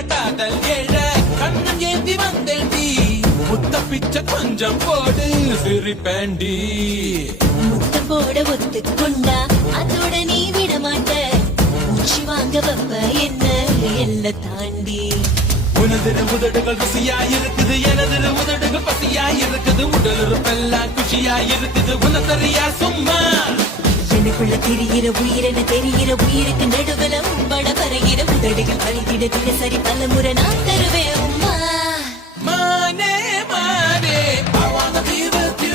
விட காதல் ஏழ கண்ணம் ஏந்தி வந்தேண்டி முத்த பிச்சை கொஞ்சம் போடு சிரிப்பேண்டி முத்தம் போட ஒத்துக்கொண்டா அதோட நீ விட மாட்ட மூச்சு வாங்க வப்ப என்ன எல்ல தாண்டி உனதிரு உதடுகள் ருசியா இருக்குது எனதிரு உதடுகள் பசியா இருக்குது உடல் இருப்பெல்லாம் குஷியா இருக்குது உனதறியா சும்மா எனக்குள்ள தெரிகிற உயிரென தெரிகிற உயிருக்கு நடுவில் உம்பட வரைகிற உதடுகள் கழித்திட தினசரி பலமுறை நான் தருவேன் உம்மா மானே மானே I wanna be with you